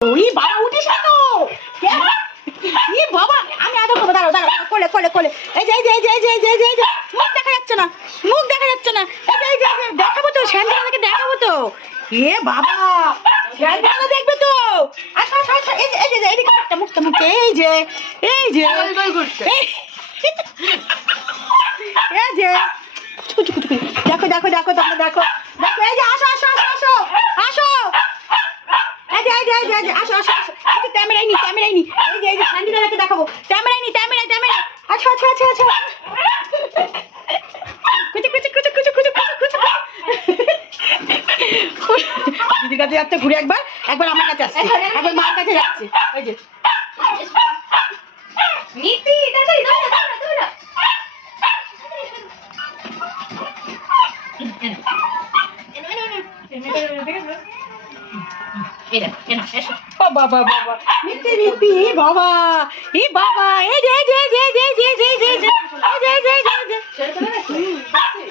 ওই বাবা উঠিস না বাবা, আমি আদর করব দাঁড়াও দাঁড়াও কোলে যে দেখা যাচ্ছে না, মুখ দেখা যাচ্ছে না। দেখাবো তো শ্যান্তিকে দেখাবো তো। এ বাবা শ্যান্তিকে দেখবে তো আচ্ছা আচ্ছা আচ্ছা এই যে এই যে এদিকে মুখটা মুখটা মুখটা এই যে এই যে এই যে। দেখো দেখো দেখো তোমরা দেখো দেখো এই যে আসো আসো আসো আসো আসো এই যে এই যে এই যে এই যে আসো আসো আসো এই যে ক্যামেরাই নি ক্যামেরাই নি এই যে এই যে শান্তি দাদাকে দেখাবো ক্যামেরাই নি ক্যামেরাই ক্যামেরাই আচ্ছা আচ্ছা আচ্ছা আচ্ছা দিদির কাছে যাচ্ছে ঘুরে একবার একবার আমার কাছে আসছে একবার মার কাছে যাচ্ছে।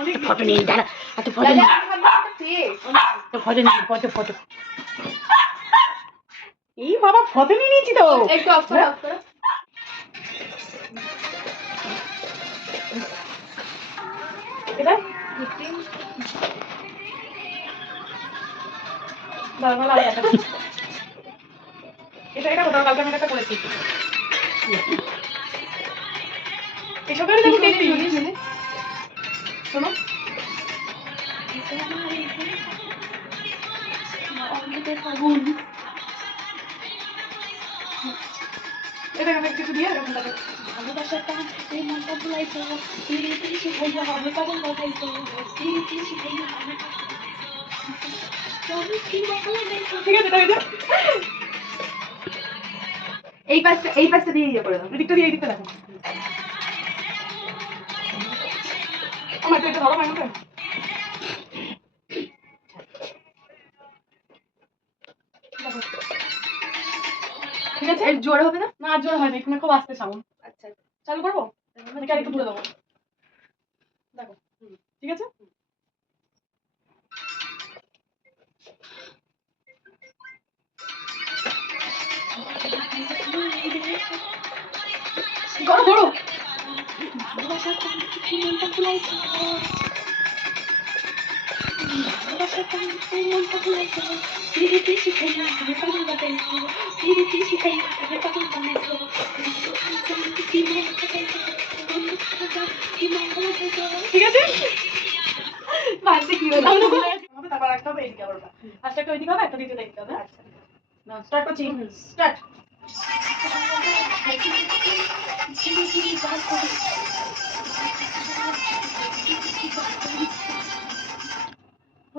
ওই ফটো নিয়ে দাঁড়া। আচ্ছা ফটো ফটো নিয়ে ফটো ফটো এই বাবা ফটো নিয়ে নিয়েছি তো। একটু অফ করো অফ করো। এটা এটা কোথাও কালকে আমি এটা করেছি। এই সকালে দেখো শোনো। এটা আমি কিছু দিয়ে রাখুন তাকে ভালোবাসার টান এই মনটা ভুলাইছো তিরি তিরি শিখাইয়া হবে পাগল বাজাইছো তিরি তিরি শিখাইয়া হবে এই পাশটা এই পাশটা দিয়ে ইয়ে করে দাও। এদিকটা দিয়ে, এদিকটা দেখো। আমার তো এটা ভালো হয় না ঠিক আছে? এর জোর হবে না? না আর জোর হয়নি এখানে খুব আস্তে সাউন্ড। আচ্ছা চালু করব? নাকি আরেকটু তুলে দেবো। দেখো ঠিক আছে? করো করো ঠিক আছে? তারপর একটা ওইদিকে দিকে না স্টার্ট করছি। স্টার্ট ঝিরি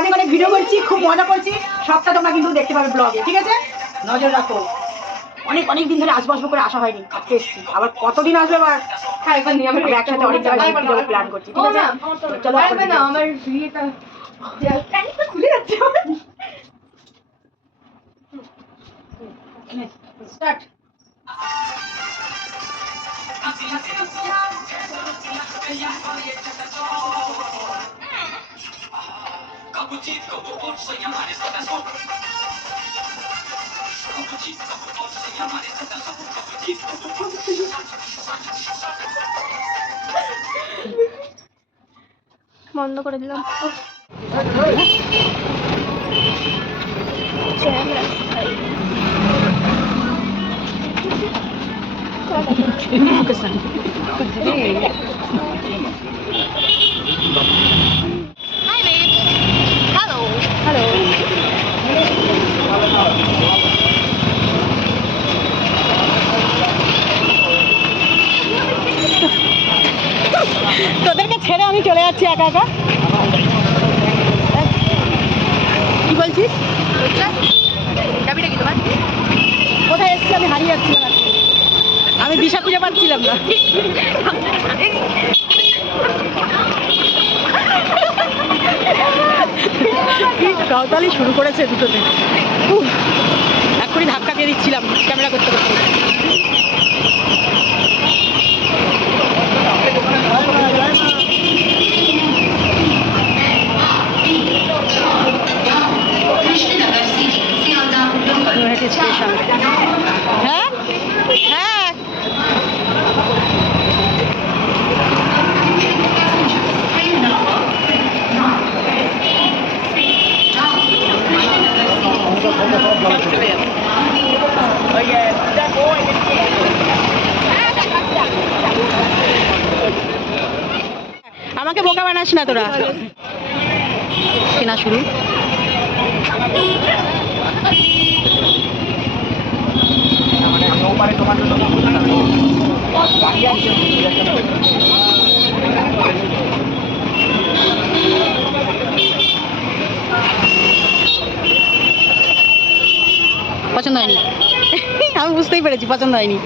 অনেক অনেক ভিডিও করছি খুব মজা করছি সবটা তোমরা কিন্তু দেখতে পাবে ব্লগে ঠিক আছে নজর রাখো অনেক অনেক দিন ধরে আসব আসব করে আসা হয়নি আজকে এসছি আবার কতদিন আসবে আবার হ্যাঁ একসাথে অনেক জায়গায় প্ল্যান করছি ঠিক আছে চলো আমার বিয়েটা খুলে যাচ্ছে স্টার্ট বন্ধ করে দিলাম হাই যাচ্ছি একা একা? কি বলছিস? কোথায় এসেছি আমি হারিয়ে যাচ্ছিলাম। আমি দিশা খুঁজে পাচ্ছিলাম না। গাওতালি শুরু করেছে দুটোতে। এক্ষুনি ধাক্কা দিয়ে দিচ্ছিলাম, ক্যামেরা করতে করতে। বানাস না তোরা? কেনা শুরু। পছন্দ হয়নি? আমি বুঝতেই পেরেছি পছন্দ হয়নি।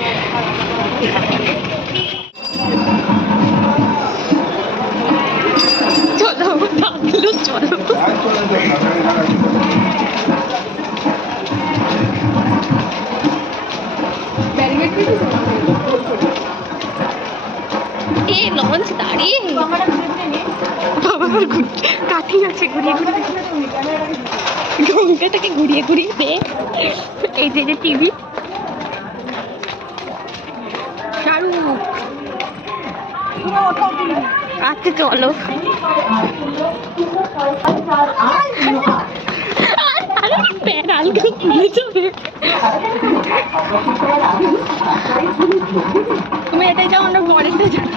এ, লঞ্চ দাঁড়িয়ে। বাবার কাঠি আছে, ঘুরিয়ে ঘুরিয়ে। গঙ্গাটাকে ঘুরিয়ে ঘুরিয়ে দে। এই যে যে টিভি। শাহরুখ। আচ্ছা চলো। তুমি এটাই যাও আমরা পরেতে যাচ্ছি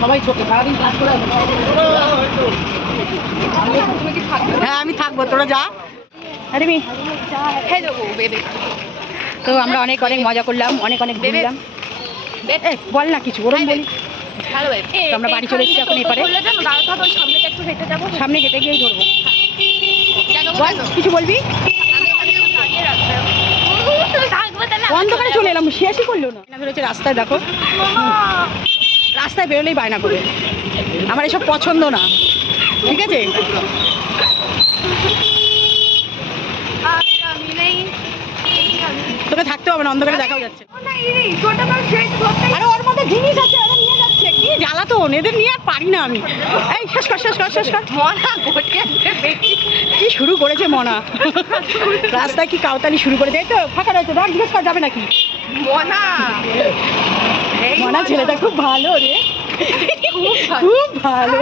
সবাই ছোট সারাদিন কাজ করে হ্যাঁ আমি থাকব তোরা যা আরে মি তো আমরা অনেক অনেক মজা করলাম অনেক অনেক ঘুরলাম বল না কিছু ওরম বলি আমরা বাড়ি চলে এসেছি এখন এপারে। হেঁটে সামনে গেটে গিয়েই ধরবো কিছু বলবি আমি এখানে একটু দাঁড়িয়ে রাখলাম তুমি থাকবে তাহলে অন্ধকারে চলে এলাম শেষই করল না। বেরোচ্ছে রাস্তায় দেখো। রাস্তায় বেরোলেই বায়না করবে। আমার এসব পছন্দ না। ঠিক আছে? তোকে থাকতে হবে না অন্ধকারে দেখাও যাচ্ছে। আরে ওর মধ্যে জিনিস আছে কি জ্বালাতন এদের নিয়ে আর পারি না আমি। এই শেষ কর শেষ কর শেষ কর। মনা কি শুরু করেছে মনা? রাস্তায় কি কাউতালি শুরু করে দেয় তো? ফাঁকা রয়েছে ধর জিজ্ঞেস করা যাবে নাকি? মনা। মনা ছেলেটা খুব ভালো রে। খুব ভালো।